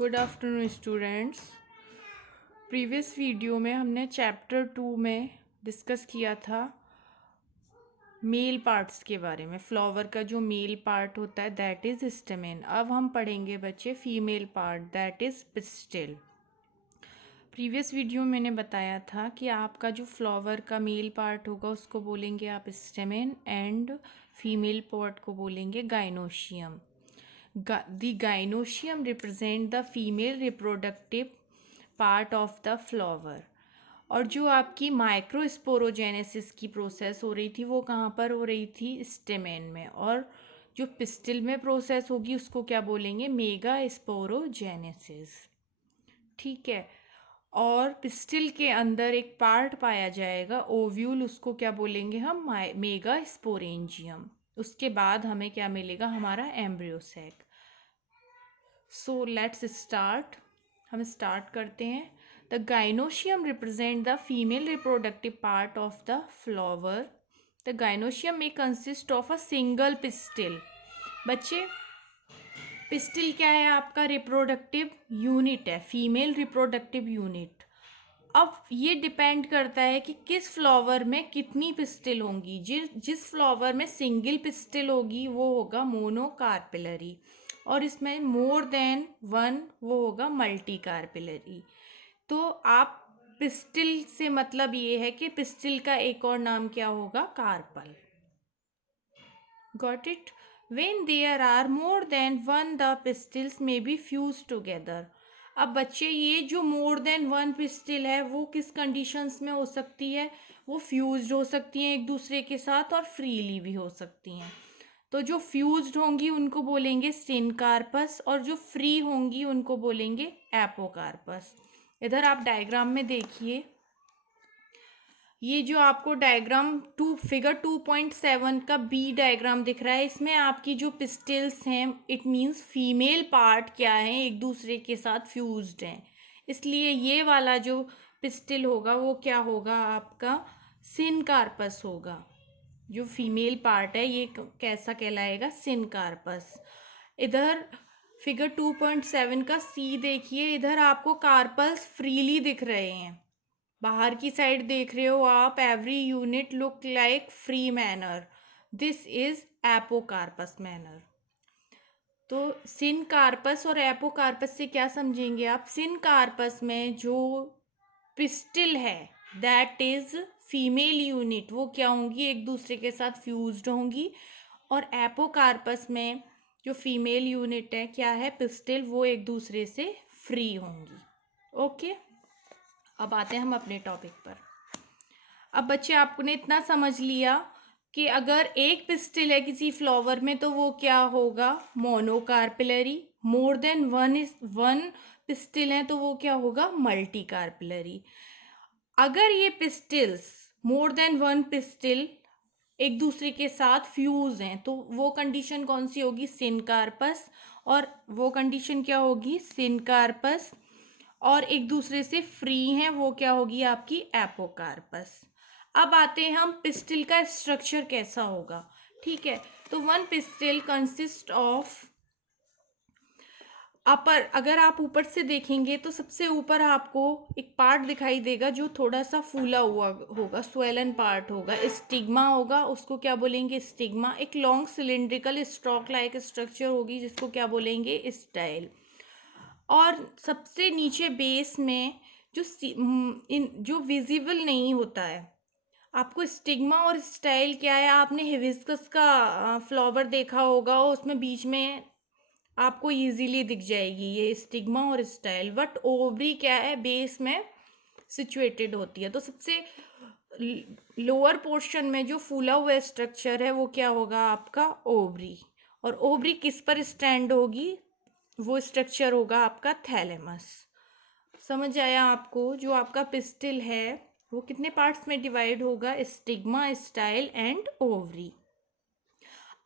Good afternoon students. Previous video में हमने chapter 2 में डिस्कस किया था मेल पार्ट्स के बारे में। फ्लावर का जो मेल पार्ट होता है दैट इज़ स्टेमेन। अब हम पढ़ेंगे बच्चे female part that is pistil. Previous video में मैंने बताया था कि आपका जो फ्लावर का मेल पार्ट होगा उसको बोलेंगे आप स्टेमेन एंड फीमेल पार्ट को बोलेंगे gynoecium. The gynoecium represent the female reproductive part of the flower। और जो आपकी माइक्रोस्पोरोजेनेसिस की प्रोसेस हो रही थी वो कहाँ पर हो रही थी? स्टेमेन में। और जो पिस्टिल में प्रोसेस होगी उसको क्या बोलेंगे? Mega sporogenesis. ठीक है। और पिस्टिल के अंदर एक पार्ट पाया जाएगा ओव्यूल, उसको क्या बोलेंगे हम? Mega sporangium. उसके बाद हमें क्या मिलेगा? हमारा embryo sac. So let's start. हम स्टार्ट करते हैं। The gynoecium represent the female reproductive part of the flower. The gynoecium में consist of a single pistil. बच्चे, पिस्टिल क्या है? आपका रिप्रोडक्टिव यूनिट है, फीमेल रिप्रोडक्टिव यूनिट। अब ये डिपेंड करता है कि किस फ्लावर में कितनी पिस्टिल होंगी। जिस फ्लावर में सिंगल पिस्टिल होगी वो होगा मोनोकार्पिलरी, और इसमें मोर देन वन वो होगा मल्टी कार्पिलरी। तो आप पिस्टिल से मतलब ये है कि पिस्टिल का एक और नाम क्या होगा? Carpel. Got it? When there are more than one, the pistils may be fused together। अब बच्चे, ये जो मोर देन वन पिस्टिल है वो किस कंडीशंस में हो सकती है? वो फ्यूज्ड हो सकती हैं एक दूसरे के साथ और फ्रीली भी हो सकती हैं। तो जो फ्यूज्ड होंगी उनको बोलेंगे सिनकार्पस, और जो फ्री होंगी उनको बोलेंगे एपोकार्पस। इधर आप डायग्राम में देखिए, ये जो आपको डायग्राम फिगर 2.7 का बी डायग्राम दिख रहा है, इसमें आपकी जो पिस्टिल्स हैं इट मीन्स फीमेल पार्ट क्या है? एक दूसरे के साथ फ्यूज्ड हैं। इसलिए ये वाला जो पिस्टिल होगा वो क्या होगा? आपका सिनकार्पस होगा। जो फीमेल पार्ट है ये कैसा कहलाएगा? सिनकार्पस। इधर फिगर 2.7 का सी देखिए, इधर आपको कार्पल्स फ्रीली दिख रहे हैं। बाहर की साइड देख रहे हो आप, every unit look like free manner. This is apocarpous manner. तो सिनकार्पस और एपोकार्पस से क्या समझेंगे आप? सिनकार्पस में जो पिस्टिल है दैट इज फीमेल यूनिट, वो क्या होंगी? एक दूसरे के साथ फ्यूज्ड होंगी। और एपोकार्पस में जो फीमेल यूनिट है क्या है? पिस्टिल, वो एक दूसरे से फ्री होंगी। ओके, अब आते हैं हम अपने टॉपिक पर। अब बच्चे, आपने इतना समझ लिया कि अगर एक पिस्टिल है किसी फ्लावर में तो वो क्या होगा? Monocarpellary. More than one pistil है तो वो क्या होगा? मल्टी कार्पिलरी। अगर ये पिस्टिल्स मोर देन वन पिस्टिल एक दूसरे के साथ फ्यूज हैं तो वो कंडीशन कौन सी होगी? सिनकार्पस। और वो कंडीशन क्या होगी? सिनकार्पस। और एक दूसरे से फ्री हैं वो क्या होगी? आपकी एपोकार्पस। अब आते हैं हम पिस्टिल का स्ट्रक्चर कैसा होगा। ठीक है, तो one pistil consist of upper. अगर आप ऊपर से देखेंगे तो सबसे ऊपर आपको एक पार्ट दिखाई देगा जो थोड़ा सा फूला हुआ होगा, स्वेलन पार्ट होगा, स्टिग्मा होगा। उसको क्या बोलेंगे? स्टिग्मा। एक long cylindrical stock like structure होगी जिसको क्या बोलेंगे? स्टाइल। और सबसे नीचे बेस में जो विजिबल नहीं होता है, आपको स्टिग्मा और स्टाइल क्या है? आपने हिबिस्कस का फ्लावर देखा होगा, उसमें बीच में आपको इजीली दिख जाएगी ये स्टिग्मा और स्टाइल। बट ओवरी क्या है? बेस में सिचुएटेड होती है। तो सबसे लोअर पोर्शन में जो फूला हुआ स्ट्रक्चर है वो क्या होगा? आपका ओवरी। और ओवरी किस पर स्टैंड होगी? वो स्ट्रक्चर होगा आपका थैलेमस। समझ आया आपको? जो आपका पिस्टिल है वो कितने पार्ट्स में डिवाइड होगा? Stigma, style and ovary.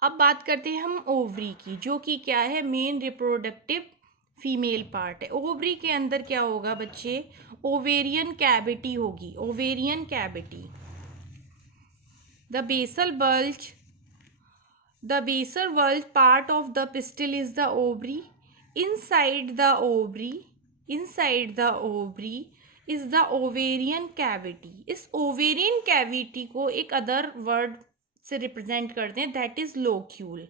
अब बात करते हैं हम ओवरी की, जो कि क्या है? मेन रिप्रोडक्टिव फीमेल पार्ट है। ओवरी के अंदर क्या होगा बच्चे? ओवेरियन कैविटी होगी। Ovarian cavity. The basal bulge The basal bulge part of the pistil is the ovary, inside the ovary is the ovarian cavity. इस ovarian cavity को एक अदर वर्ड से रिप्रेजेंट करते हैं, दैट इज लोक्यूल.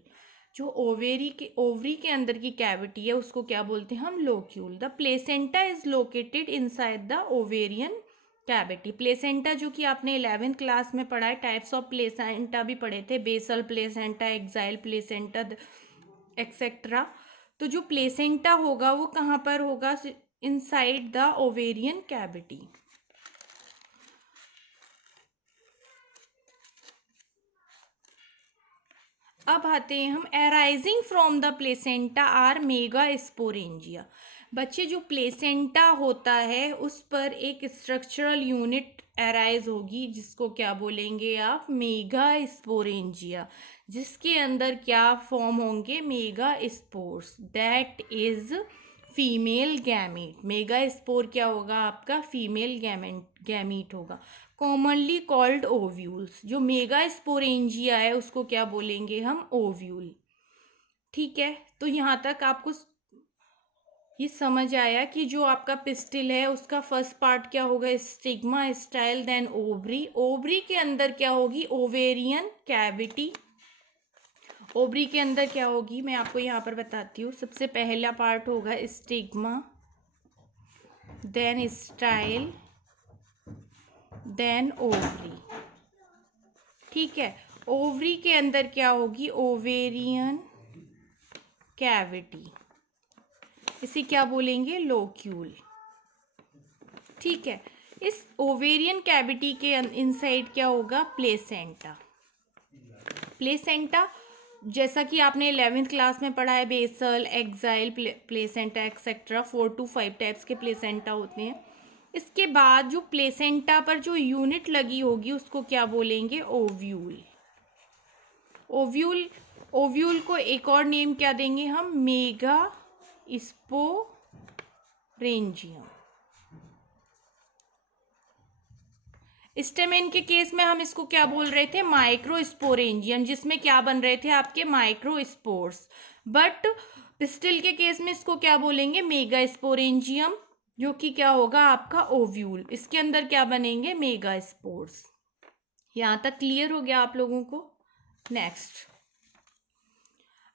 जो ovary के अंदर की कैविटी है उसको क्या बोलते हैं हम? Locule. The placenta is located inside the ovarian cavity. Placenta जो कि आपने 11th क्लास में पढ़ा है, टाइप्स ऑफ प्लेसेंटा भी पढ़े थे, basal placenta, axile placenta etcetera. तो जो प्लेसेंटा होगा वो कहाँ पर होगा? Inside the ovarian cavity. अब आते हैं हम arising from the placenta are megasporangia. बच्चे जो प्लेसेंटा होता है उस पर एक स्ट्रक्चरल यूनिट अराइज होगी जिसको क्या बोलेंगे आप? Mega sporangia. जिसके अंदर क्या फॉर्म होंगे? Mega spores. That is female gamete. Mega spore क्या होगा आपका? फीमेल गैमीट होगा. Commonly called ovules. जो मेगा स्पोरेंजिया है उसको क्या बोलेंगे हम? ओव्यूल. ठीक है, तो यहाँ तक आपको ये समझ आया कि जो आपका पिस्टिल है उसका फर्स्ट पार्ट क्या होगा? Stigma, style, then ovary. Ovary के अंदर क्या होगी? Ovarian cavity. ओवरी के अंदर क्या होगी मैं आपको यहाँ पर बताती हूँ. सबसे पहला पार्ट होगा stigma, then style, then ovary. ठीक है, ओवरी के अंदर क्या होगी? Ovarian cavity. इसे क्या बोलेंगे? लोक्यूल. ठीक है, इस ओवेरियन कैविटी के इनसाइड क्या होगा? प्लेसेंटा. प्लेसेंटा जैसा कि आपने 11th क्लास में पढ़ा है, basal, axile placenta etcetera, 4 to 5 types के प्लेसेंटा होते हैं. इसके बाद जो प्लेसेंटा पर जो यूनिट लगी होगी उसको क्या बोलेंगे? ओव्यूल. ओव्यूल ओव्यूल को एक और नेम क्या देंगे हम? Mega sporangium. स्टेमेन के केस में हम इसको क्या बोल रहे थे? माइक्रोस्पोरेंजियम, जिसमें क्या बन रहे थे आपके? माइक्रोस्पोर्स. बट पिस्टिल के केस में इसको क्या बोलेंगे? मेगा स्पोरेंजियम, जो कि क्या होगा आपका? ओव्यूल. इसके अंदर क्या बनेंगे? Mega spores. यहाँ तक क्लियर हो गया आप लोगों को? नेक्स्ट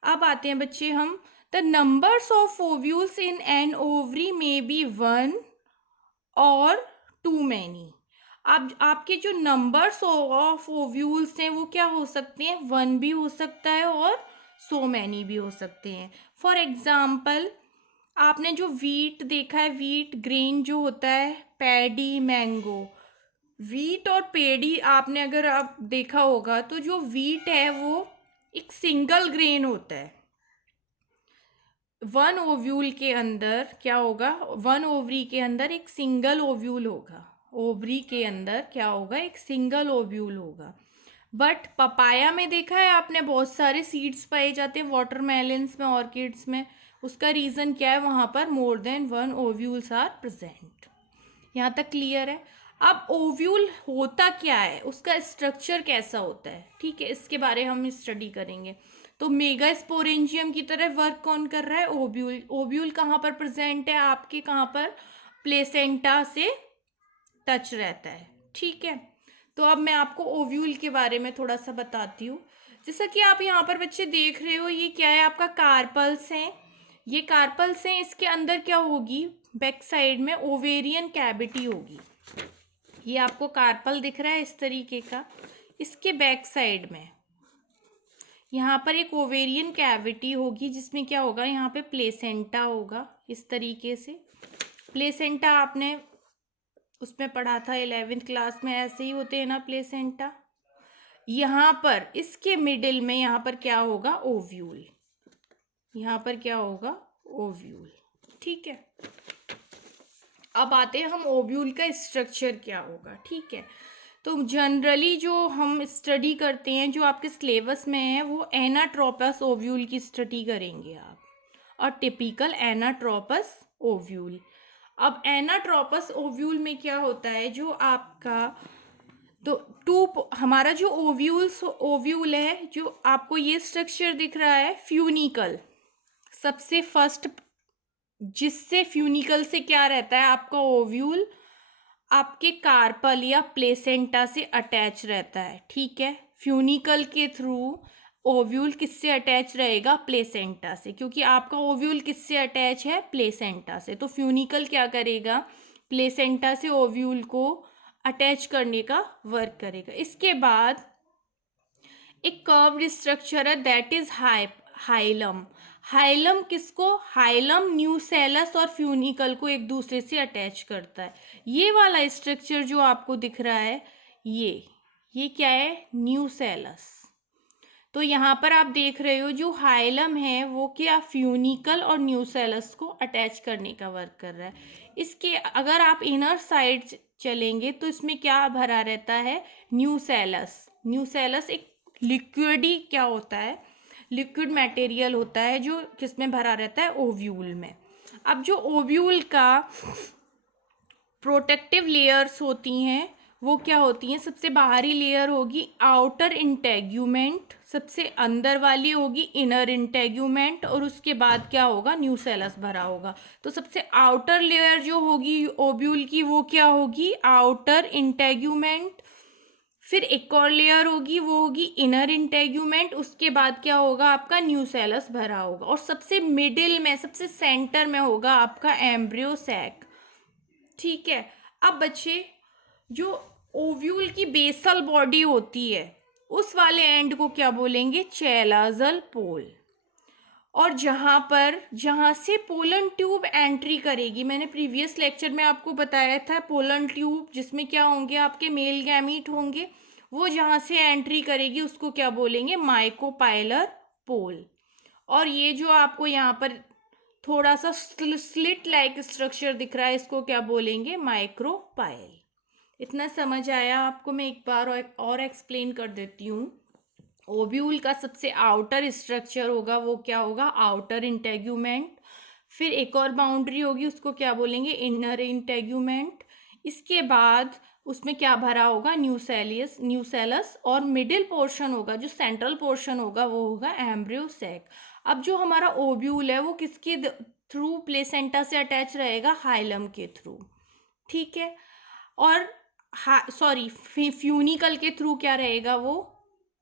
अब आते हैं बच्चे हम, the numbers of ovules in an ovary may be 1 और टू मैनी. अब आपके जो नंबर्स ऑफ ओव्यूल्स हैं वो क्या हो सकते हैं? 1 भी हो सकता है और सो मैनी भी हो सकते हैं. फॉर एग्जाम्पल आपने जो वीट देखा है, वीट ग्रेन जो होता है, पैडी, मैंगो. वीट और पेडी आपने अगर आप देखा होगा तो जो वीट है वो एक सिंगल ग्रेन होता है. 1 ओव्यूल के अंदर क्या होगा? 1 ओवरी के अंदर एक सिंगल ओव्यूल होगा. ओवरी के अंदर क्या होगा? एक सिंगल ओव्यूल होगा. बट पपाया में देखा है आपने बहुत सारे सीड्स पाए जाते हैं, वाटरमेलन्स में, ऑर्किड्स में. उसका रीज़न क्या है? वहाँ पर more than 1 ovules are present. यहाँ तक क्लियर है? अब ओव्यूल होता क्या है, उसका स्ट्रक्चर कैसा होता है, ठीक है, इसके बारे में हम स्टडी करेंगे. तो मेगा स्पोरेंजियम की तरह वर्क कौन कर रहा है? ओव्यूल. ओव्यूल कहाँ पर प्रेजेंट है आपके? कहाँ पर? प्लेसेंटा से टच रहता है. ठीक है, तो अब मैं आपको ओव्यूल के बारे में थोड़ा सा बताती हूँ. जैसा कि आप यहाँ पर बच्चे देख रहे हो, ये क्या है आपका? कार्पल्स हैं. ये कार्पल्स हैं, इसके अंदर क्या होगी? बैक साइड में ओवेरियन कैविटी होगी. ये आपको कार्पल दिख रहा है इस तरीके का. इसके बैक साइड में यहाँ पर एक ओवेरियन कैविटी होगी जिसमें क्या होगा? यहाँ पे प्लेसेंटा होगा इस तरीके से. प्लेसेंटा आपने उसमें पढ़ा था 11th क्लास में, ऐसे ही होते हैं ना प्लेसेंटा. यहाँ पर इसके मिडिल में यहाँ पर क्या होगा? ओव्यूल. यहाँ पर क्या होगा? ओव्यूल. ठीक है, अब आते हैं हम ओव्यूल का स्ट्रक्चर क्या होगा. ठीक है, तो जनरली जो हम स्टडी करते हैं, जो आपके सिलेबस में है, वो एनाट्रोपस ओव्यूल की स्टडी करेंगे आप, और टिपिकल एनाट्रोपस ओव्यूल. अब एनाट्रोपस ओव्यूल में क्या होता है? जो आपका तो हमारा जो ओव्यूल है, जो आपको ये स्ट्रक्चर दिख रहा है, फ्यूनिकल. सबसे फर्स्ट जिससे फ्यूनिकल से क्या रहता है, आपका ओव्यूल आपके कार्पल या प्लेसेंटा से अटैच रहता है। ठीक है, फ्यूनिकल के थ्रू ओव्यूल किससे अटैच रहेगा, प्लेसेंटा से, क्योंकि आपका ओव्यूल किससे अटैच है, प्लेसेंटा से। तो फ्यूनिकल क्या करेगा, प्लेसेंटा से ओव्यूल को अटैच करने का वर्क करेगा। इसके बाद एक कर्व्ड स्ट्रक्चर है, दैट इज हाइलम। हाइलम किसको, हाइलम न्यूसेलस और फ्यूनिकल को एक दूसरे से अटैच करता है। ये वाला स्ट्रक्चर जो आपको दिख रहा है, ये क्या है, न्यूसेलस। तो यहाँ पर आप देख रहे हो जो हाइलम है वो क्या, फ्यूनिकल और न्यूसेलस को अटैच करने का वर्क कर रहा है। इसके अगर आप इनर साइड चलेंगे तो इसमें क्या भरा रहता है, न्यूसेलस। न्यूसेलस एक लिक्विडी क्या होता है, लिक्विड मटेरियल होता है जो किसमें भरा रहता है, ओव्यूल में। अब जो ओव्यूल का प्रोटेक्टिव लेयर्स होती हैं वो क्या होती हैं, सबसे बाहरी लेयर होगी आउटर इंटेग्यूमेंट, सबसे अंदर वाली होगी इनर इंटेग्यूमेंट, और उसके बाद क्या होगा, न्यूसेलस भरा होगा। तो सबसे आउटर लेयर जो होगी ओव्यूल की वो क्या होगी, आउटर इंटेग्यूमेंट। फिर एक और लेयर होगी वो होगी इनर इंटेग्यूमेंट, उसके बाद क्या होगा, आपका न्यूसेलस भरा होगा, और सबसे मिडिल में सबसे सेंटर में होगा आपका एम्ब्रियो सैक। ठीक है। अब बच्चे जो ओव्यूल की बेसल बॉडी होती है उस वाले एंड को क्या बोलेंगे, चेलाजल पोल। और जहां से पोलन ट्यूब एंट्री करेगी, मैंने प्रीवियस लेक्चर में आपको बताया था पोलन ट्यूब जिसमें क्या होंगे, आपके मेल गैमीट होंगे, वो जहां से एंट्री करेगी उसको क्या बोलेंगे, माइकोपाइलर पोल। और ये जो आपको यहाँ पर थोड़ा सा स्लिट लाइक स्ट्रक्चर दिख रहा है इसको क्या बोलेंगे, माइक्रोपाइल। इतना समझ आया आपको, मैं एक बार और एक्सप्लेन कर देती हूँ। ओव्यूल का सबसे आउटर स्ट्रक्चर होगा वो क्या होगा, आउटर इंटेग्यूमेंट। फिर एक और बाउंड्री होगी उसको क्या बोलेंगे, इनर इंटेग्यूमेंट। इसके बाद उसमें क्या भरा होगा, न्यूसेलस, और मिडिल पोर्शन होगा जो सेंट्रल पोर्शन होगा वो होगा एम्ब्रियो सैक। अब जो हमारा ओव्यूल है वो किसके थ्रू, प्लेसेंटा से अटैच रहेगा, हाइलम के थ्रू। ठीक है। और सॉरी, फ्यूनिकल के थ्रू क्या रहेगा, वो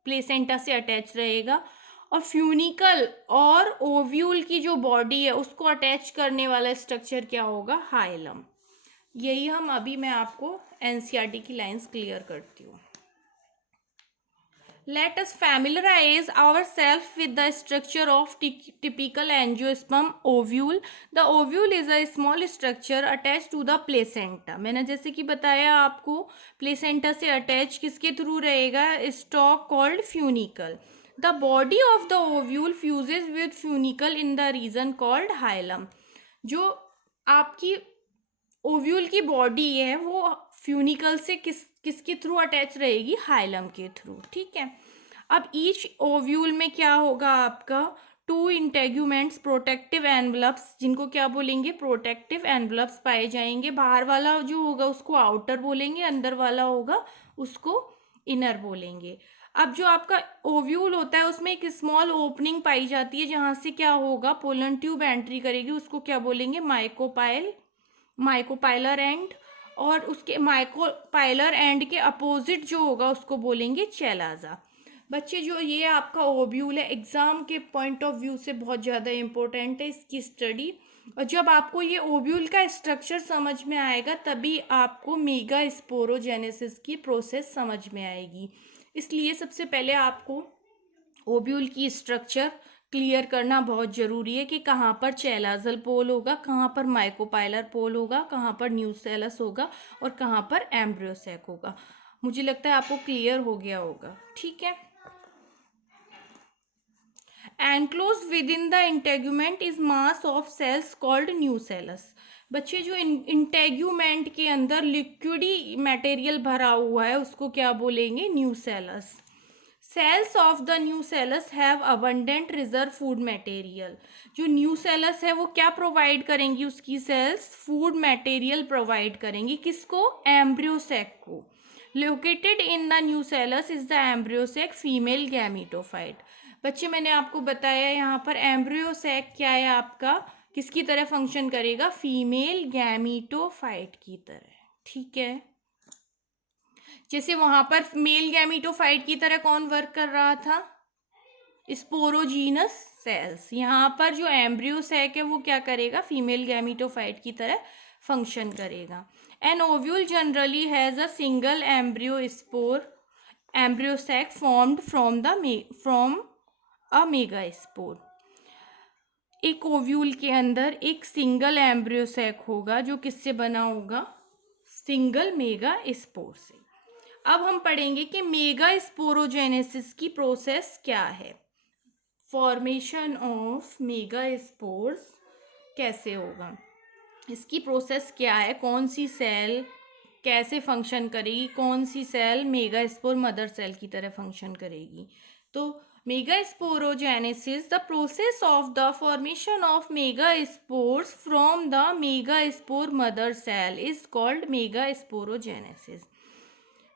प्लेसेंटा से अटैच रहेगा। और फ्यूनिकल और ओव्यूल की जो बॉडी है उसको अटैच करने वाला स्ट्रक्चर क्या होगा, हाइलम। यही हम अभी मैं आपको एनसीईआरटी की लाइंस क्लियर करती हूँ। Let us familiarize ourselves with the structure of typical angiosperm ovule. The ovule is a small structure attached to the placenta. मैंने जैसे कि बताया आपको, प्लेसेंटा से अटैच किसके थ्रू रहेगा, stalk called funicle. The body of the ovule fuses with funicle in the region called hilum. जो आपकी ओव्यूल की बॉडी है वो फ्यूनिकल से किसके थ्रू अटैच रहेगी, हाइलम के थ्रू। ठीक है। अब ईच ओव्यूल में क्या होगा आपका, टू इंटेग्यूमेंट्स प्रोटेक्टिव एनवलप्स, जिनको क्या बोलेंगे, प्रोटेक्टिव एनवलप्स पाए जाएंगे। बाहर वाला जो होगा उसको आउटर बोलेंगे, अंदर वाला होगा उसको इनर बोलेंगे। अब जो आपका ओव्यूल होता है उसमें एक स्मॉल ओपनिंग पाई जाती है जहां से क्या होगा, पोलन ट्यूब एंट्री करेगी, उसको क्या बोलेंगे, माइकोपाइलर एंड। और उसके माइकोपाइलर एंड के अपोजिट जो होगा उसको बोलेंगे चेलाजा। बच्चे जो ये आपका ओव्यूल है एग्जाम के पॉइंट ऑफ व्यू से बहुत ज़्यादा इंपॉर्टेंट है इसकी स्टडी। और जब आपको ये ओव्यूल का स्ट्रक्चर समझ में आएगा तभी आपको मेगा स्पोरोजेनेसिस की प्रोसेस समझ में आएगी। इसलिए सबसे पहले आपको ओव्यूल की स्ट्रक्चर क्लियर करना बहुत ज़रूरी है कि कहाँ पर चेलाजल पोल होगा, कहाँ पर माइकोपाइलर पोल होगा, कहाँ पर न्यूसेलस होगा और कहाँ पर एम्ब्रियोसैक होगा। मुझे लगता है आपको क्लियर हो गया होगा। ठीक है। Enclose with in the integument is mass of cells called nucellus. बच्चे जो इंटेग्यूमेंट के अंदर लिक्विडी मटेरियल भरा हुआ है उसको क्या बोलेंगे, nucellus. Cells of the nucellus have abundant reserve food material. जो न्यूसेलस है वो क्या प्रोवाइड करेंगी, उसकी सेल्स फूड मटेरियल प्रोवाइड करेंगी, किसको, एम्ब्रियोसैक को। Located in the nucellus is the embryo sac female gametophyte. बच्चे मैंने आपको बताया यहाँ पर एम्ब्रियोसैक क्या है आपका, किसकी तरह फंक्शन करेगा? फीमेल गैमीटोफाइट की तरह। ठीक है, जैसे वहां पर मेल गैमीटोफाइट की तरह कौन वर्क कर रहा था? Sporogenous cells. यहाँ पर जो एम्ब्रियो सैक है वो क्या करेगा? फीमेल गैमीटोफाइट की तरह फंक्शन करेगा। An ovule generally has a single embryo sac formed from a megaspore. एक ओव्यूल के अंदर एक सिंगल एम्ब्रियो सैक होगा जो किससे बना होगा? सिंगल मेगास्पोर से। अब हम पढ़ेंगे कि मेगास्पोरोजेनेसिस की प्रोसेस क्या है। फॉर्मेशन ऑफ मेगास्पोर्स कैसे होगा, इसकी प्रोसेस क्या है, कौन सी सेल कैसे फंक्शन करेगी, कौन सी सेल मेगास्पोर मदर सेल की तरह फंक्शन करेगी। तो megasporogenesis, the process of the formation of megaspores from the megaspore mother cell is called megasporogenesis.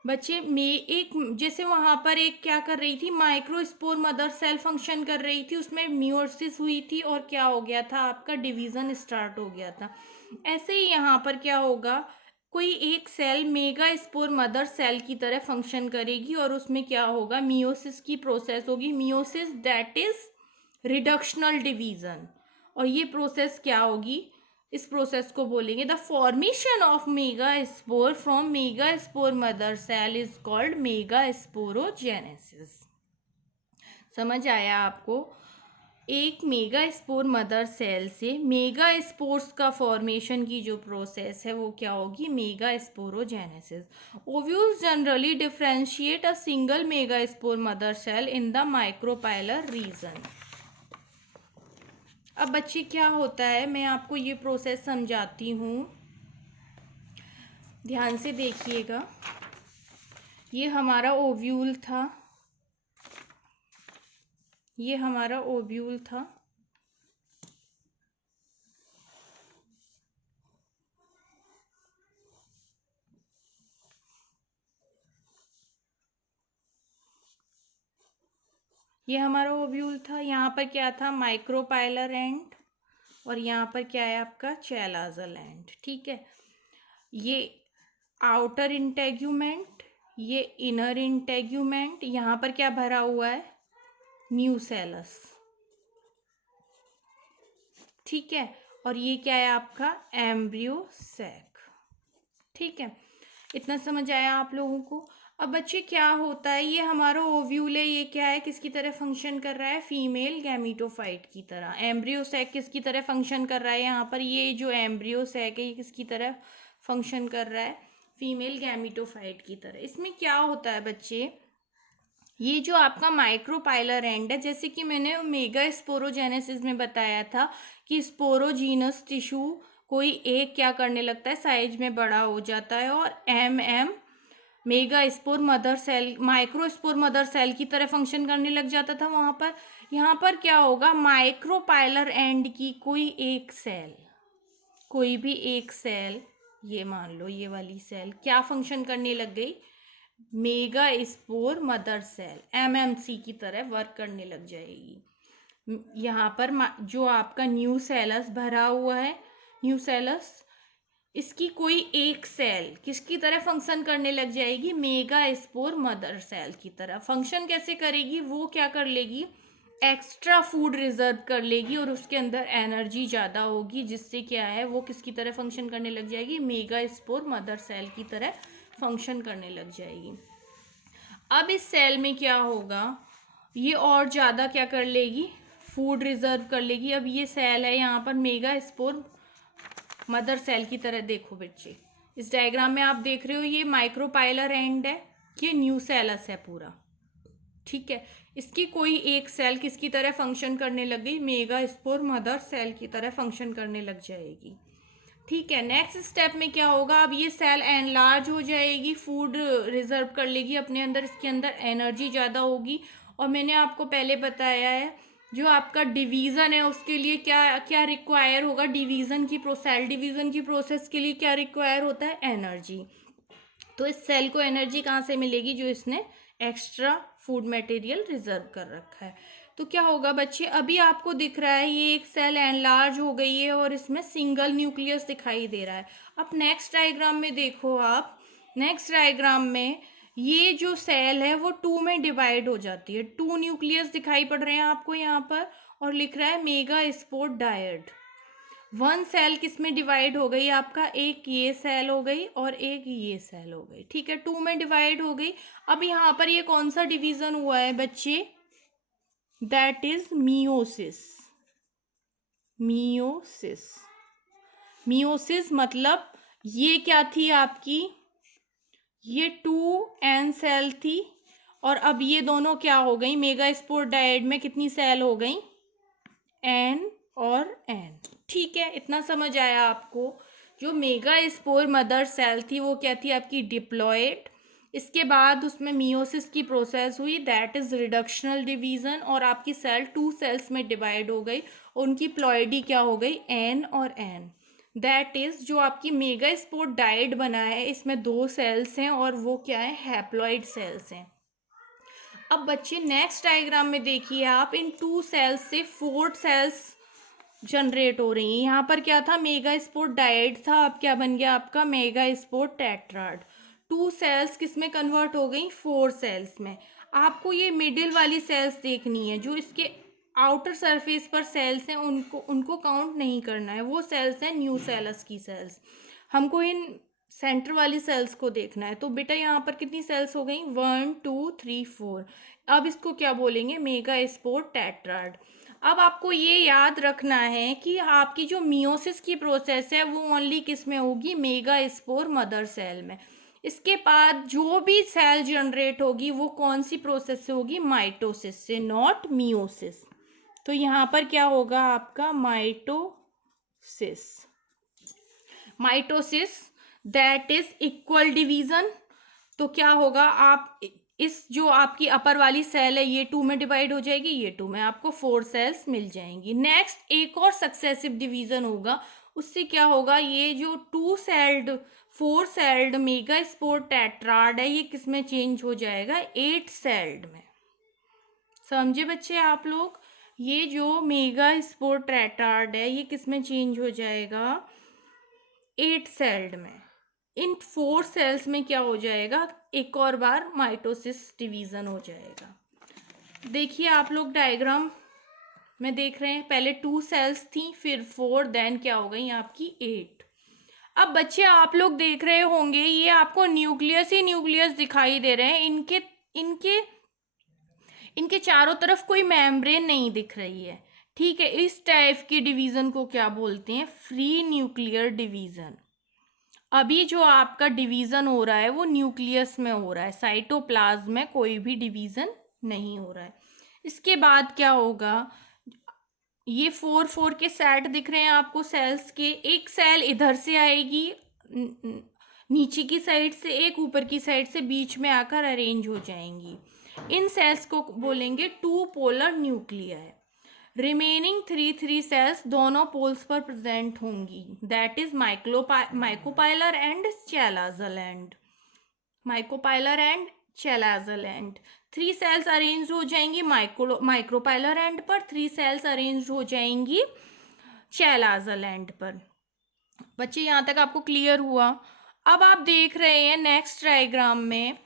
बच्चे में एक जैसे वहां पर एक क्या कर रही थी, माइक्रोस्पोर मदर सेल फंक्शन कर रही थी, उसमें म्यूसिस हुई थी और क्या हो गया था? आपका डिवीजन स्टार्ट हो गया था। ऐसे ही यहाँ पर क्या होगा, कोई एक cell megaspore mother cell की तरह फंक्शन करेगी और उसमें क्या होगा? मियोसिस की प्रोसेस होगी। Meiosis that is reductional division. और ये प्रोसेस क्या होगी? इस प्रोसेस को बोलेंगे the formation of megaspore from megaspore mother cell is called megasporogenesis. समझ आया आपको? एक मेगास्पोर मदर सेल से मेगास्पोर्स का फॉर्मेशन की जो प्रोसेस है वो क्या होगी? Megasporogenesis. Ovules generally differentiate a single megaspore mother cell in the micropylar region. अब बच्चे क्या होता है, मैं आपको ये प्रोसेस समझाती हूँ, ध्यान से देखिएगा। ये हमारा ओव्यूल था, ये हमारा ओव्यूल था। ये हमारा ओव्यूल था। यहाँ पर क्या था? माइक्रोपाइलर एंड, और यहाँ पर क्या है आपका? चैलाजल एंड। ठीक है, ये आउटर इंटेग्यूमेंट, ये इनर इंटेग्यूमेंट। यहाँ पर क्या भरा हुआ है? न्यूसेलस। ठीक है, और ये क्या है आपका? Embryo sac. ठीक है, इतना समझ आया आप लोगों को? अब बच्चे क्या होता है, ये हमारा ओव्यूल है, ये क्या है, किसकी तरह फंक्शन कर रहा है? फीमेल गैमीटोफाइट की तरह। एम्ब्रियो सैक किसकी तरह फंक्शन कर रहा है? यहाँ पर ये जो एम्ब्रियो सैक है ये किसकी तरह फंक्शन कर रहा है? फीमेल गैमीटोफाइट की तरह। इसमें क्या होता है बच्चे, ये जो आपका माइक्रोपाइलर एंड है, जैसे कि मैंने मेगा स्पोरोजेनेसिस में बताया था कि स्पोरोजीनस टिश्यू कोई एक क्या करने लगता है? साइज में बड़ा हो जाता है और megaspore mother cell, microspore mother cell की तरह फंक्शन करने लग जाता था वहां पर। यहाँ पर क्या होगा? माइक्रोपाइलर एंड की कोई एक सेल, कोई भी एक सेल, ये मान लो ये वाली सेल क्या फंक्शन करने लग गई? Megaspore mother cell, MMC की तरह वर्क करने लग जाएगी। यहाँ पर जो आपका न्यूसेलस भरा हुआ है, न्यूसेलस, इसकी कोई एक सेल किसकी तरह फंक्शन करने लग जाएगी? मेगा स्पोर मदर सेल की तरह। फंक्शन कैसे करेगी? वो क्या कर लेगी? एक्स्ट्रा फूड रिजर्व कर लेगी और उसके अंदर एनर्जी ज़्यादा होगी, जिससे क्या है, वो किसकी तरह फंक्शन करने लग जाएगी? मेगा स्पोर मदर सेल की तरह फंक्शन करने लग जाएगी। अब इस सेल में क्या होगा? ये और ज़्यादा क्या कर लेगी? फूड रिजर्व कर लेगी। अब ये सेल है यहाँ पर मेगा स्पोर मदर सेल की तरह। देखो बच्चे, इस डायग्राम में आप देख रहे हो ये माइक्रोपाइलर एंड है, ये न्यूसेलस है पूरा। ठीक है, इसकी कोई एक सेल किसकी तरह फंक्शन करने लग गई? मेगा स्पोर मदर सेल की तरह फंक्शन करने लग जाएगी। ठीक है, नेक्स्ट स्टेप में क्या होगा? अब ये सेल एनलार्ज हो जाएगी, फूड रिजर्व कर लेगी अपने अंदर, इसके अंदर एनर्जी ज़्यादा होगी। और मैंने आपको पहले बताया है जो आपका डिवीज़न है उसके लिए क्या क्या रिक्वायर होगा? डिवीज़न की सेल डिवीज़न की प्रोसेस के लिए क्या रिक्वायर होता है? एनर्जी। तो इस सेल को एनर्जी कहाँ से मिलेगी? जो इसने एक्स्ट्रा फूड मटेरियल रिजर्व कर रखा है। तो क्या होगा बच्चे, अभी आपको दिख रहा है ये एक सेल एनलार्ज हो गई है और इसमें सिंगल न्यूक्लियस दिखाई दे रहा है। अब नेक्स्ट डायग्राम में देखो आप, नेक्स्ट डायग्राम में ये जो सेल है वो टू में डिवाइड हो जाती है, टू न्यूक्लियस दिखाई पड़ रहे हैं आपको यहाँ पर, और लिख रहा है megaspore dyad. One cell किस में डिवाइड हो गई आपका, एक ये सेल हो गई और एक ये सेल हो गई, ठीक है, टू में डिवाइड हो गई। अब यहाँ पर ये कौन सा डिवीजन हुआ है बच्चे, that is meiosis. Meiosis, meiosis मतलब ये क्या थी आपकी, ये टू एन सेल थी, और अब ये दोनों क्या हो गई, मेगा स्पोर डायड में कितनी सेल हो गई, एन और एन। ठीक है, इतना समझ आया आपको। जो मेगा स्पोर मदर सेल थी वो क्या थी आपकी, डिप्लॉयड। इसके बाद उसमें मियोसिस की प्रोसेस हुई, दैट इज रिडक्शनल डिवीजन, और आपकी सेल टू सेल्स में डिवाइड हो गई, उनकी प्लॉयडी क्या हो गई, एन और एन। दैट इज जो आपकी मेगा स्पोर डायड बना है इसमें दो सेल्स हैं और वो क्या है, हैप्लॉइड सेल्स हैं। अब बच्चे नेक्स्ट डायग्राम में देखिए आप, इन टू सेल्स से फोर सेल्स जनरेट हो रही है। यहाँ पर क्या था, मेगा स्पोर डायड था, अब क्या बन गया आपका, megaspore tetrad. Two cells किस में कन्वर्ट हो गई, फोर सेल्स में। आपको ये मिडिल वाली सेल्स देखनी है, जो इसके आउटर सरफेस पर सेल्स हैं उनको उनको काउंट नहीं करना है, वो सेल्स हैं न्यू सेल्स की सेल्स। हमको इन सेंटर वाली सेल्स को देखना है। तो बेटा यहाँ पर कितनी सेल्स हो गई, 1 2 3 4। अब इसको क्या बोलेंगे, मेगा स्पोर टेट्राड। अब आपको ये याद रखना है कि आपकी जो मियोसिस की प्रोसेस है वो ओनली किस में होगी, मेगा स्पोर मदर सेल में। इसके बाद जो भी सेल जनरेट होगी वो कौन सी प्रोसेस से होगी, माइटोसिस से, नॉट मियोसिस। तो यहाँ पर क्या होगा आपका, mitosis. Mitosis that is equal division. तो क्या होगा, आप इस जो आपकी अपर वाली सेल है ये टू में डिवाइड हो जाएगी, ये टू में, आपको फोर सेल्स मिल जाएंगी। नेक्स्ट एक और सक्सेसिव डिवीजन होगा, उससे क्या होगा, ये जो two celled four sailed mega spore tetrad है ये किस में चेंज हो जाएगा, एट सेल्ड में। समझे बच्चे आप लोग, ये जो मेगा स्पोर टेट्राड है ये किस में चेंज हो जाएगा, एट सेल्ड में। इन फोर सेल्स में क्या हो जाएगा, एक और बार माइटोसिस डिवीजन हो जाएगा। देखिए आप लोग डायग्राम में देख रहे हैं, पहले टू सेल्स थी, फिर फोर, देन क्या हो गई आपकी एट। अब बच्चे आप लोग देख रहे होंगे ये आपको न्यूक्लियस ही न्यूक्लियस दिखाई दे रहे हैं, इनके इनके इनके चारों तरफ कोई मेम्ब्रेन नहीं दिख रही है। ठीक है, इस टाइप के डिवीजन को क्या बोलते हैं, फ्री न्यूक्लियर डिवीजन। अभी जो आपका डिवीजन हो रहा है वो न्यूक्लियस में हो रहा है, साइटोप्लाज्म में कोई भी डिवीजन नहीं हो रहा है। इसके बाद क्या होगा, ये फोर फोर के सेट दिख रहे हैं आपको सेल्स के, एक सेल इधर से आएगी नीचे की साइड से, एक ऊपर की साइड से, बीच में आकर अरेंज हो जाएंगी। इन सेल्स को बोलेंगे two polar nuclei. Remaining three cells दोनों पोल्स पर प्रेजेंट होंगी, that is micropylar end chalazal end, micropylar end chalazal end. Three cells arrange हो जाएंगी माइक्रोपाइलर एंड पर, थ्री सेल्स अरेंज हो जाएंगी चैलाजल एंड पर। बच्चे यहाँ तक आपको क्लियर हुआ। अब आप देख रहे हैं नेक्स्ट डायग्राम में,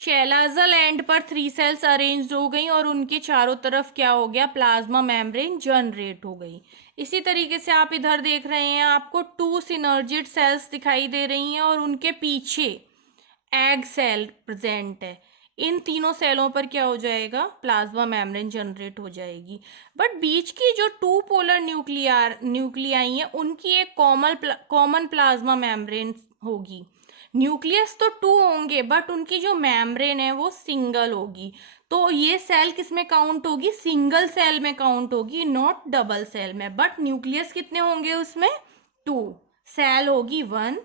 चैलाजल एंड पर थ्री सेल्स अरेंज हो गई और उनके चारों तरफ क्या हो गया, प्लाज्मा मेम्ब्रेन जनरेट हो गई। इसी तरीके से आप इधर देख रहे हैं, आपको टू सिनर्जिड सेल्स दिखाई दे रही हैं और उनके पीछे एग सेल प्रेजेंट है। इन तीनों सेलों पर क्या हो जाएगा, प्लाज्मा मेम्ब्रेन जनरेट हो जाएगी। बट बीच की जो टू पोलर न्यूक्लियाई हैं उनकी एक कॉमन प्लाज्मा मेम्ब्रेन होगी। न्यूक्लियस तो टू होंगे बट उनकी जो मेम्ब्रेन है वो सिंगल होगी। तो ये सेल किस में काउंट होगी, सिंगल सेल में काउंट होगी, नॉट डबल सेल में। बट न्यूक्लियस कितने होंगे उसमें, टू, सेल होगी वन।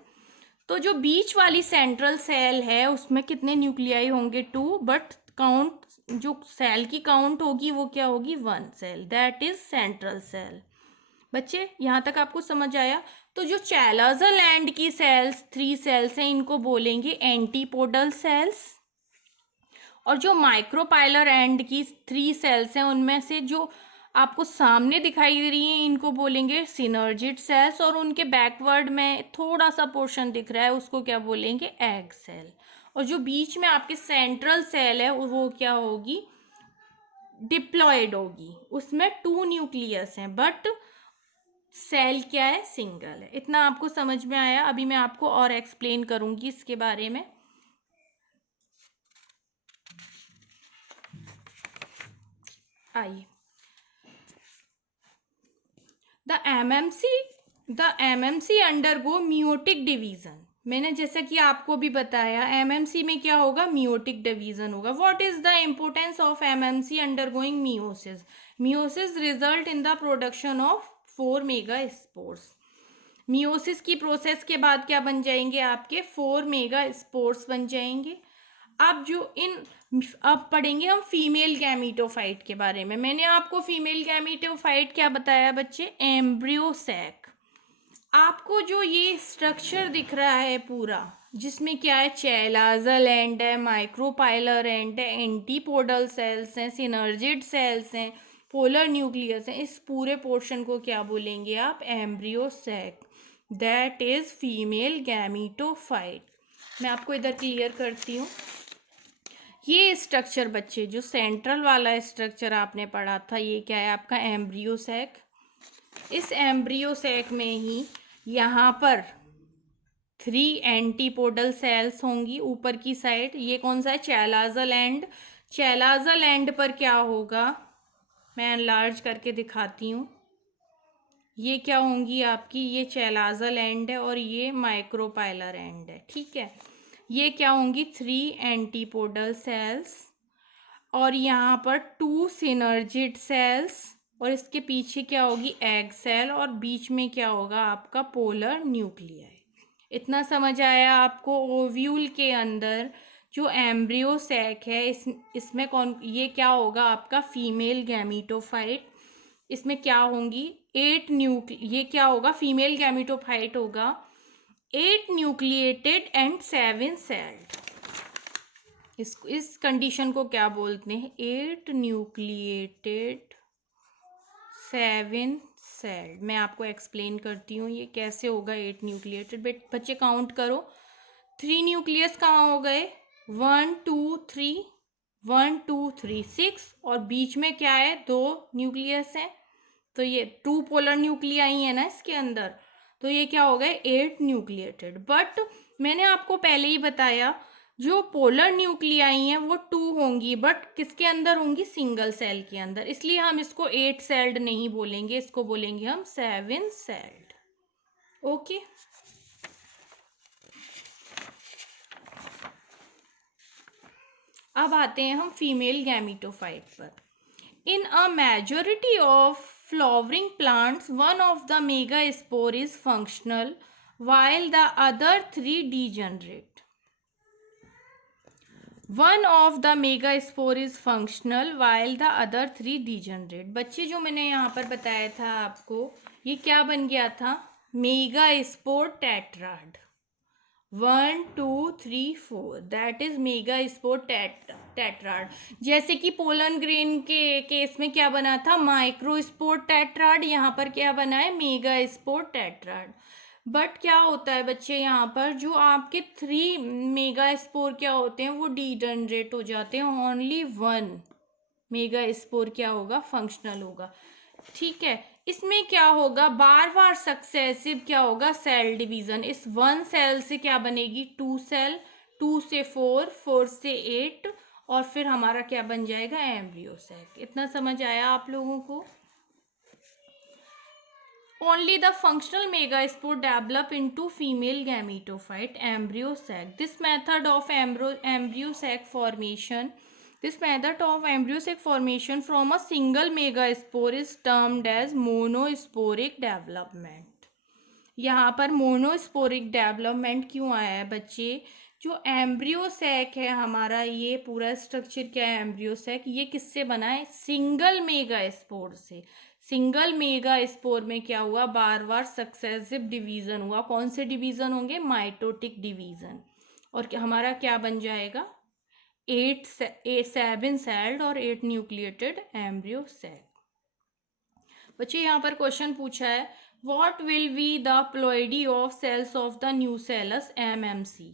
तो जो बीच वाली सेंट्रल सेल है उसमें कितने न्यूक्लियाई होंगे, टू, बट काउंट जो सेल की काउंट होगी वो क्या होगी, one cell, that is central cell. बच्चे यहाँ तक आपको समझ आया। तो जो चैलाजल एंड की सेल्स थ्री सेल्स हैं इनको बोलेंगे एंटीपोडल सेल्स, और जो माइक्रोपाइलर एंड की 3 सेल्स हैं उनमें से जो आपको सामने दिखाई दे रही हैं इनको बोलेंगे सिनर्जिड सेल्स, और उनके बैकवर्ड में थोड़ा सा पोर्शन दिख रहा है उसको क्या बोलेंगे, एग सेल। और जो बीच में आपके सेंट्रल सेल है वो क्या होगी, डिप्लॉयड होगी। उसमें 2 न्यूक्लियस हैं बट सेल क्या है, सिंगल है। इतना आपको समझ में आया? अभी मैं आपको और एक्सप्लेन करूंगी इसके बारे में। आइए, the MMC the MMC undergo meiotic division. मैंने जैसा कि आपको भी बताया एमएमसी में क्या होगा, मियोटिक डिवीजन होगा। What is the importance of MMC undergoing meiosis? Meiosis result in the production of 4 mega spores. Meiosis की प्रोसेस के बाद क्या बन जाएंगे, आपके 4 मेगा स्पोर्स बन जाएंगे। अब पढ़ेंगे हम फीमेल गैमीटोफाइट के बारे में। मैंने आपको फीमेल गैमीटोफाइट क्या बताया बच्चे, एम्ब्रियो सैक। आपको जो ये स्ट्रक्चर दिख रहा है पूरा, जिसमें क्या है, चेलाजल एंड है, माइक्रोपाइलर एंड है, एंटीपोडल सेल्स हैं, सिनर्जिड सेल्स हैं, पोलर न्यूक्लियस हैं, इस पूरे पोर्शन को क्या बोलेंगे आप, embryo sac. That is female gametophyte. मैं आपको इधर क्लियर करती हूँ। ये स्ट्रक्चर बच्चे, जो सेंट्रल वाला स्ट्रक्चर आपने पढ़ा था, ये क्या है आपका, एम्ब्रियो सैक। इस एम्ब्रियो सैक में ही यहाँ पर 3 एंटीपोडल सेल्स होंगी ऊपर की साइड। ये कौन सा है, चैलाजल एंड। चैलाजल एंड पर क्या होगा, मैं एनलार्ज करके दिखाती हूँ। ये क्या होंगी आपकी, ये चैलाजल एंड है और ये माइक्रोपाइलर एंड है, ठीक है। ये क्या होंगी, 3 एंटीपोडल सेल्स, और यहाँ पर 2 सिनर्जिड सेल्स, और इसके पीछे क्या होगी, एग सेल, और बीच में क्या होगा आपका, पोलर न्यूक्लियाई। इतना समझ आया आपको? ओव्यूल के अंदर जो एम्ब्रियो सैक है, इसमें कौन, ये क्या होगा आपका, फीमेल गैमीटोफाइट। इसमें क्या होंगी, 8 ये क्या होगा, फीमेल गैमीटोफाइट होगा, 8 न्यूक्लिएटेड एंड 7 सेल्ड। इस कंडीशन को क्या बोलते हैं, 8 न्यूक्लिएटेड 7 सेल्ड। मैं आपको एक्सप्लेन करती हूँ ये कैसे होगा 8 न्यूक्लिएटेड। बच्चे काउंट करो, 3 न्यूक्लियस कहाँ हो गए, 1 2 3, 1 2 3 6, और बीच में क्या है, 2 न्यूक्लियस हैं, तो ये 2 पोलर न्यूक्लियाई है ना इसके अंदर, तो ये क्या हो गए, 8 न्यूक्लिएटेड। बट मैंने आपको पहले ही बताया जो पोलर न्यूक्लियाई हैं वो 2 होंगी, बट किसके अंदर होंगी, सिंगल सेल के अंदर, इसलिए हम इसको 8 सेल्ड नहीं बोलेंगे, इसको बोलेंगे हम 7 सेल्ड। ओके, अब आते हैं हम फीमेल गैमीटोफाइट पर। In a majority of flowering plants, one of the megaspore is functional while the other 3 degenerate. One of the megaspore is functional while the other 3 degenerate. बच्चे जो मैंने यहाँ पर बताया था आपको, ये क्या बन गया था, megaspore tetrad. 1 2 3 4, that is megaspore tetrad. जैसे कि पोलन ग्रेन के केस में क्या बना था, माइक्रोस्पोर टेट्राड, यहाँ पर क्या बना है, मेगास्पोर टेट्राड। बट क्या होता है बच्चे, यहाँ पर जो आपके 3 मेगास्पोर क्या होते हैं, वो डीजनरेट हो जाते हैं, ओनली 1 मेगास्पोर क्या होगा, फंक्शनल होगा, ठीक है। इसमें क्या होगा, बार बार सक्सेसिव क्या होगा, सेल डिवीजन। इस 1 सेल से क्या बनेगी, 2 सेल, 2 से 4, 4 से 8, और फिर हमारा क्या बन जाएगा, एम्ब्रियो सैक। इतना समझ आया आप लोगों को? Only the functional megaspore develop into female gametophyte, embryo sac. This method of embryo sac formation from a single megaspore is termed as monosporic development. यहाँ पर मोनोस्पोरिक डेवलपमेंट क्यों आया है बच्चे, जो एम्ब्रियो सैक है हमारा, ये पूरा स्ट्रक्चर क्या है, एम्ब्रियो सैक, ये किससे बना है, सिंगल मेगा स्पोर से। सिंगल मेगा स्पोर में क्या हुआ, बार बार सक्सेसिव डिवीजन हुआ। कौन से डिवीजन होंगे, माइटोटिक डिवीजन, और हमारा क्या बन जाएगा, 7 सेल्ड और 8 न्यूक्लिएटेड एम्ब्रियो सेक। बच्चे यहाँ पर क्वेश्चन पूछा है, what will be the ploidy of cells of the nucellus MMC।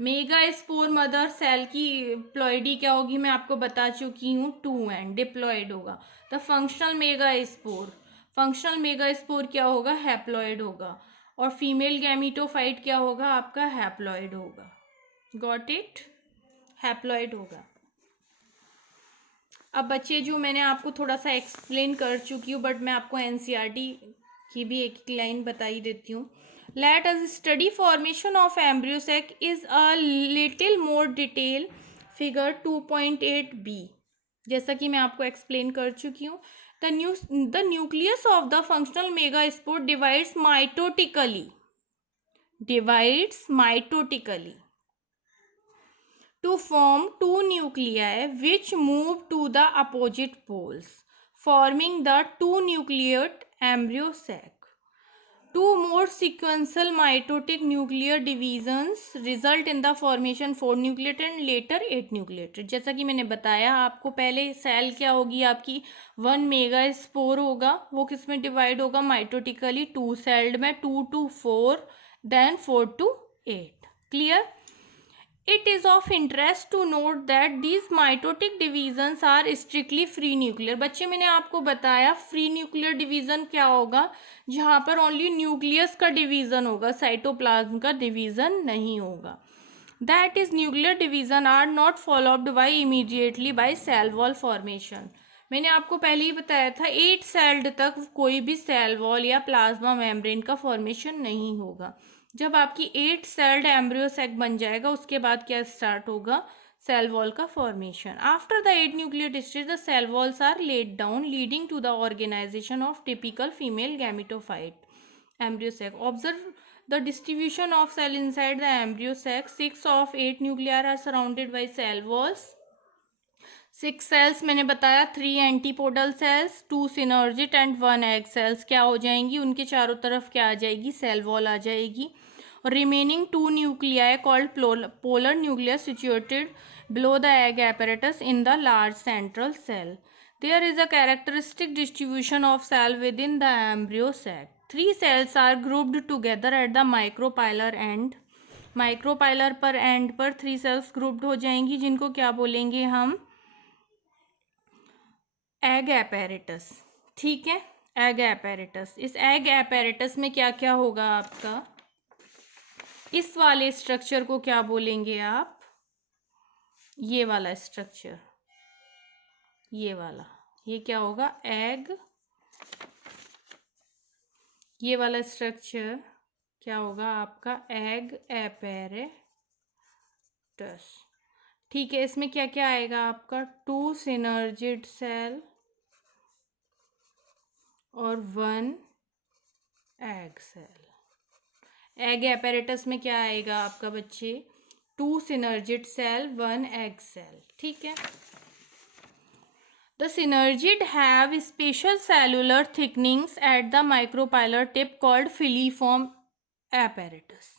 Megaspore mother cell की प्लॉइडी क्या होगी, मैं आपको बता चुकी हूँ, 2n डिप्लॉइड होगा। द फंक्शनल मेगा स्पोर क्या होगा, हैप्लॉइड होगा। और फीमेल गैमीटोफाइट क्या होगा आपका, हैप्लॉइड होगा। गॉट इट, हैप्लॉइड होगा। अब बच्चे जो मैंने आपको थोड़ा सा एक्सप्लेन कर चुकी हूँ, बट मैं आपको एनसीईआरटी की भी एक लाइन बता ही देती हूँ। Let us study formation of embryo sac is a little more detail, figure 2.8b। जैसा कि मैं आपको एक्सप्लेन कर चुकी हूँ, the nucleus of the functional megaspore divides mitotically to form two nuclei which move to the opposite poles, forming the two-nucleate embryo sac. Two more sequential mitotic nuclear divisions result in the formation 4-nucleate and later 8-nucleate. जैसा कि मैंने बताया आपको, पहले cell क्या होगी आपकी, 1 mega spore होगा, वो किस में डिवाइड होगा, माइटोटिकली 2 सेल्ड में, 2 to 4, then 4 to 8. Clear. It is of interest to note that these mitotic divisions are strictly free nuclear. बच्चे मैंने आपको बताया फ्री न्यूक्लियर डिवीजन क्या होगा, जहाँ पर ओनली न्यूक्लियस का डिवीजन होगा, साइटोप्लाज्म का डिवीजन नहीं होगा। That is nuclear division are not followed by immediately by cell wall formation. मैंने आपको पहले ही बताया था 8 सेल्ड तक कोई भी सेल वॉल या प्लाज्मा मेम्ब्रेन का फॉर्मेशन नहीं होगा। जब आपकी 8 सेल्ड एम्ब्रियो सैक बन जाएगा, उसके बाद क्या स्टार्ट होगा, सेल वॉल का formation. After the 8 nuclear stage the cell walls are laid down, leading to the organisation of typical female gametophyte embryo sac. Observe the distribution of cell inside the embryo sac. 6 of 8 nuclei are surrounded by cell walls. 6 cells मैंने बताया, 3 antipodal cells, 2 synergid and 1 egg cells क्या हो जाएंगी, उनके चारों तरफ क्या आ जाएगी, सेल वॉल आ जाएगी। और remaining 2 nuclei called polar nucleus situated below the egg apparatus in the large central cell. There is a characteristic distribution of cell within the embryo sac. 3 cells are grouped together at the micropylar end. Micropylar पर and पर 3 sales grouped हो जाएंगी, जिनको क्या बोलेंगे हम, egg apparatus. ठीक है, एग एपेरेटस। इस एग एपेरेटस में क्या क्या होगा आपका, इस वाले स्ट्रक्चर को क्या बोलेंगे आप, ये वाला स्ट्रक्चर, ये वाला, ये क्या होगा, एग, ये वाला स्ट्रक्चर क्या होगा आपका, एग एपेरेटस। ठीक है, इसमें क्या क्या आएगा आपका, 2 सिनर्जिड सेल और 1 एग सेल। एग एपेरेटस में क्या आएगा आपका बच्चे, 2 सिनर्जिड सेल 1 एग सेल। ठीक है। The synergid have special cellular thickenings at the micropylar tip called filiform apparatus.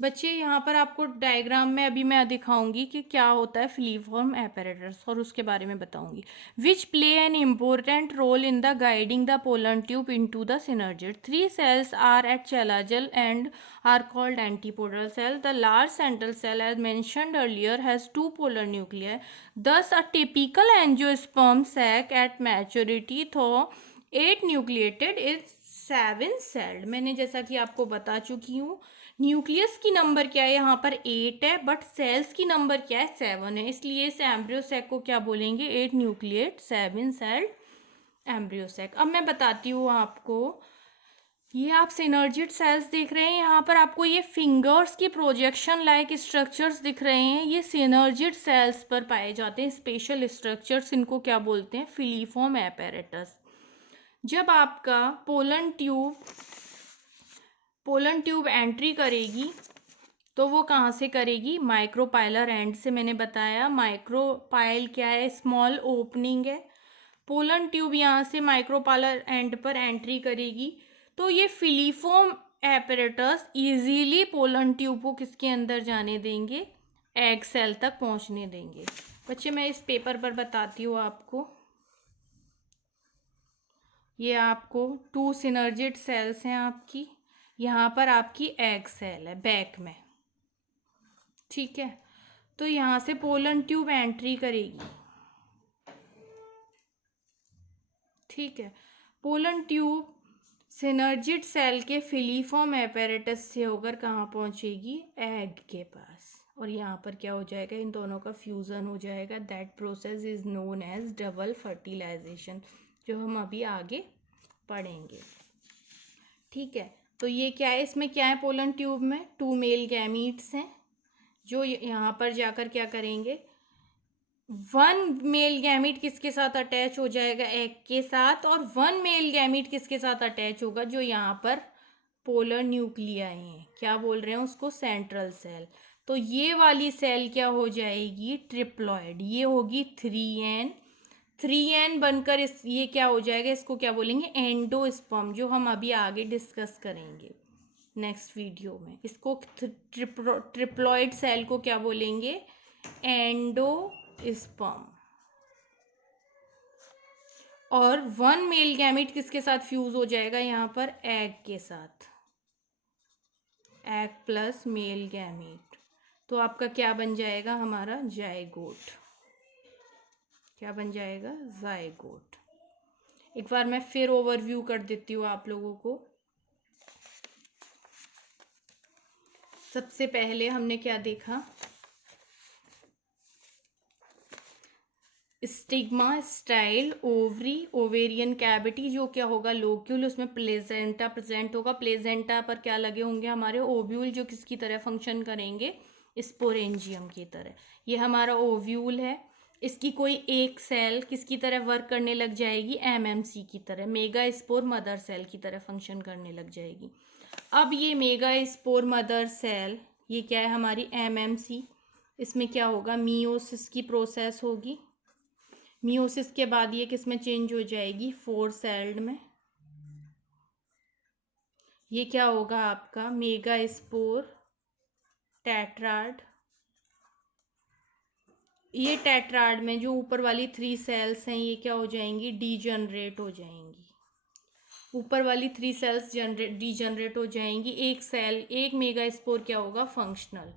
बच्चे यहाँ पर आपको डायग्राम में अभी मैं दिखाऊंगी कि क्या होता है फिलीफॉर्म एपेरेटस, और उसके बारे में बताऊंगी। Which play an important role in the guiding the pollen tube into the synergid. 3 cells are at chelagel and are called antipodal cell. The large central cell, as mentioned earlier, has 2 polar nuclei. Thus, a typical angiosperm sac at maturity, though 8 nucleated, is 7 celled. मैंने जैसा कि आपको बता चुकी हूँ, nucleus की number क्या है यहाँ पर 8 है, बट सेल्स की नंबर क्या है, 7 है, इसलिए इस एम्ब्रियो सैक को क्या बोलेंगे, 8 न्यूक्लिएट 7 सेल्ड एम्ब्रियो सैक। अब मैं बताती हूँ आपको, ये आप सिनर्जिड सेल्स देख रहे हैं, यहाँ पर आपको ये फिंगर्स की प्रोजेक्शन लाइक स्ट्रक्चर्स दिख रहे हैं, ये सिनर्जिड सेल्स पर पाए जाते हैं स्पेशल स्ट्रक्चर्स, इनको क्या बोलते हैं, फिलीफॉर्म एपेरेटस। जब आपका पोलन ट्यूब एंट्री करेगी तो वो कहाँ से करेगी, माइक्रोपाइलर एंड से। मैंने बताया माइक्रोपाइल क्या है, स्मॉल ओपनिंग है। पोलन ट्यूब यहाँ से माइक्रोपाइलर एंड पर एंट्री करेगी, तो ये filiform apparatus easily pollen tube को किसके अंदर जाने देंगे, एग सेल तक पहुंचने देंगे। बच्चे मैं इस पेपर पर बताती हूँ आपको। ये आपको 2 सिनर्जिड सेल्स हैं आपकी, यहाँ पर आपकी एग सेल है बैक में, ठीक है। तो यहाँ से पोलन ट्यूब एंट्री करेगी, ठीक है। पोलन ट्यूब सिनर्जिड सेल के फिलीफॉर्म एपेरेटस से होकर कहाँ पहुँचेगी, एग के पास, और यहाँ पर क्या हो जाएगा, इन दोनों का फ्यूज़न हो जाएगा। That process is known as double fertilisation, जो हम अभी आगे पढ़ेंगे, ठीक है। तो ये क्या है, इसमें क्या है, पोलन ट्यूब में 2 मेल गैमीट्स हैं जो यहाँ पर जाकर क्या करेंगे, 1 मेल गैमीट किसके साथ अटैच हो जाएगा, एग के साथ, और 1 मेल गैमीट किसके साथ अटैच होगा, जो यहाँ पर पोलर न्यूक्लियाई हैं, क्या बोल रहे हैं उसको, सेंट्रल सेल। तो ये वाली सेल क्या हो जाएगी, ट्रिप्लॉइड, ये होगी 3n, 3n बनकर इस ये क्या हो जाएगा, इसको क्या बोलेंगे, एंडोस्पर्म, जो हम अभी आगे डिस्कस करेंगे नेक्स्ट वीडियो में। इसको ट्रिप्लॉइड सेल को क्या बोलेंगे, एंडोस्पर्म। और 1 मेल गैमीट किसके साथ फ्यूज हो जाएगा, यहाँ पर एग के साथ, एग प्लस मेल गैमीट। तो आपका क्या बन जाएगा, हमारा जाइगोट, क्या बन जाएगा, जाइगोट। एक बार मैं फिर ओवरव्यू कर देती हूँ आप लोगों को। सबसे पहले हमने क्या देखा, stigma, style, ovary, ovarian cavity, जो क्या होगा, लोक्यूल, उसमें प्लेजेंटा प्रेजेंट होगा। प्लेजेंटा पर क्या लगे होंगे, हमारे ओव्यूल, जो किसकी तरह फंक्शन करेंगे, स्पोरेंजियम की तरह। ये हमारा ओव्यूल है, इसकी कोई एक सेल किसकी तरह वर्क करने लग जाएगी, एमएमसी की तरह, मेगा स्पोर मदर सेल की तरह फंक्शन करने लग जाएगी। अब ये मेगा स्पोर मदर सेल, ये क्या है, हमारी एमएमसी, इसमें क्या होगा, मियोसिस की प्रोसेस होगी। मियोसिस के बाद ये किस में चेंज हो जाएगी, 4 सेल्ड में। ये क्या होगा आपका, मेगा स्पोर टेट्राड। ये टेट्राड में जो ऊपर वाली 3 सेल्स हैं, ये क्या हो जाएंगी, डीजनरेट हो जाएंगी। ऊपर वाली 3 सेल्स डीजनरेट हो जाएंगी। एक सेल, एक मेगा स्पोर क्या होगा, फंक्शनल,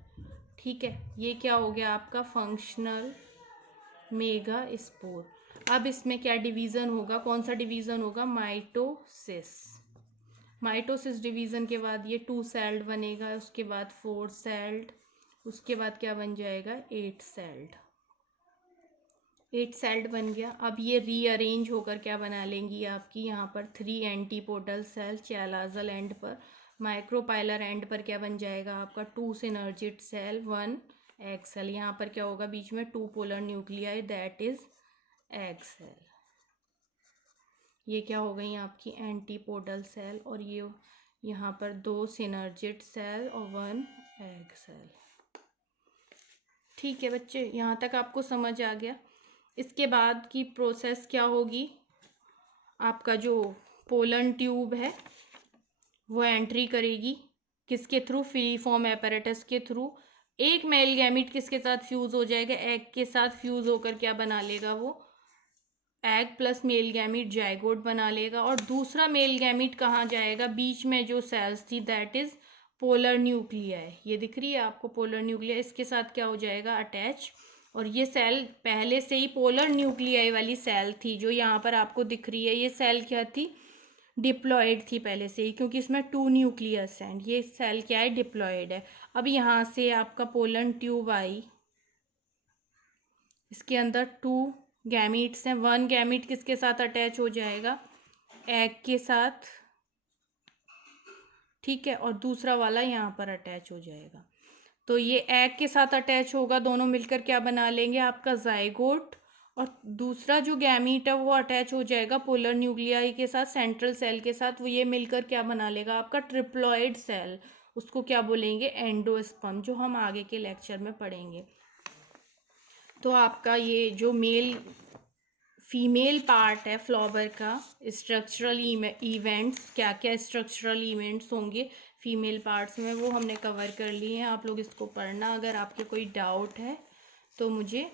ठीक है। ये क्या हो गया आपका, फंक्शनल मेगा स्पोर। अब इसमें क्या डिवीज़न होगा, कौन सा डिवीज़न होगा, माइटोसिस। माइटोसिस डिवीज़न के बाद ये 2 सेल्ड बनेगा, उसके बाद 4 सेल्ड, उसके बाद क्या बन जाएगा, 8 सेल्ड। 8 सेल्ड बन गया। अब ये रीअरेंज होकर क्या बना लेंगी आपकी, यहाँ पर 3 एंटीपोडल सेल, चैलाजल एंड पर, माइक्रोपाइलर एंड पर क्या बन जाएगा आपका, 2 सिनर्जिड सेल, 1 एग सेल। यहाँ पर क्या होगा, बीच में 2 polar nuclei, that is egg cell. ये क्या हो गई आपकी एंटीपोडल सेल, और ये यहाँ पर 2 सिनर्जिड सेल और 1 एग सेल, ठीक है बच्चे, यहाँ तक आपको समझ आ गया। इसके बाद की प्रोसेस क्या होगी, आपका जो पोलन ट्यूब है वो एंट्री करेगी, किसके थ्रू, फिलीफॉर्म एपेरेटस के थ्रू। एक मेल गैमीट किसके साथ फ्यूज हो जाएगा, एग के साथ फ्यूज होकर क्या बना लेगा, वो egg plus male gamete zygote बना लेगा। और दूसरा मेल गैमीट कहाँ जाएगा, बीच में जो सेल्स थी, दैट इज पोलर न्यूक्लियाई, ये दिख रही है आपको पोलर न्यूक्लियाई, इसके साथ क्या हो जाएगा, अटैच। और ये सेल पहले से ही पोलर न्यूक्लियाई वाली सेल थी, जो यहाँ पर आपको दिख रही है, ये सेल क्या थी, डिप्लॉयड थी पहले से ही, क्योंकि इसमें 2 न्यूक्लियस हैं। ये सेल क्या है, डिप्लॉयड है। अब यहाँ से आपका पोलन ट्यूब आई, इसके अंदर 2 गैमीट्स हैं। 1 गैमीट किसके साथ अटैच हो जाएगा, एग के साथ, ठीक है, और दूसरा वाला यहाँ पर अटैच हो जाएगा। तो ये एग के साथ अटैच होगा, दोनों मिलकर क्या बना लेंगे, आपका जाइगोट। और दूसरा जो गैमीट है वो अटैच हो जाएगा पोलर न्यूक्लियाई के साथ, सेंट्रल सेल के साथ, वो ये मिलकर क्या बना लेगा, आपका ट्रिप्लॉइड सेल। उसको क्या बोलेंगे, एंडोस्पर्म, जो हम आगे के लेक्चर में पढ़ेंगे। तो आपका ये जो मेल फीमेल पार्ट है फ्लावर का, स्ट्रक्चरल इवेंट्स, क्या क्या स्ट्रक्चरल इवेंट्स होंगे फीमेल पार्ट्स में, वो हमने कवर कर लिए हैं। आप लोग इसको पढ़ना, अगर आपके कोई डाउट है तो मुझे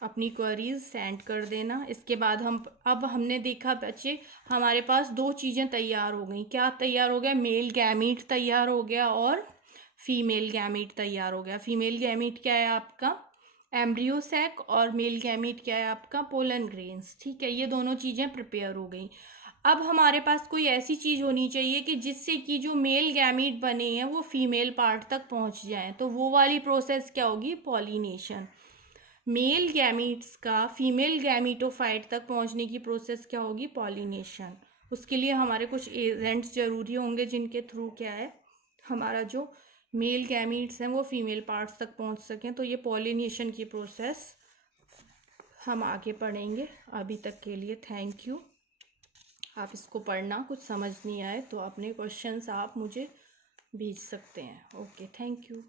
अपनी क्वेरीज सेंड कर देना। इसके बाद अब हमने देखा बच्चे, हमारे पास दो चीज़ें तैयार हो गई। क्या तैयार हो गया? मेल गैमीट तैयार हो गया और फीमेल गैमीट तैयार हो गया। फीमेल गैमीट क्या है आपका? एम्ब्रियो सैक, और मेल गैमीट क्या है आपका? Pollen grains. ठीक है, ये दोनों चीज़ें प्रिपेयर हो गई। अब हमारे पास कोई ऐसी चीज़ होनी चाहिए कि जिससे कि जो मेल गैमीट बने हैं वो फीमेल पार्ट तक पहुंच जाएं। तो वो वाली प्रोसेस क्या होगी? पॉलिनेशन। मेल गैमीट्स का फीमेल गैमीटोफाइट तक पहुंचने की प्रोसेस क्या होगी? पॉलिनेशन। उसके लिए हमारे कुछ एजेंट्स जरूरी होंगे जिनके थ्रू क्या है, हमारा जो मेल गैमीट्स हैं वो फीमेल पार्ट्स तक पहुंच सकें। तो ये पॉलिनेशन की प्रोसेस हम आगे पढ़ेंगे। अभी तक के लिए थैंक यू। आप इसको पढ़ना, कुछ समझ नहीं आए तो अपने क्वेश्चंस आप मुझे भेज सकते हैं। Okay, thank you.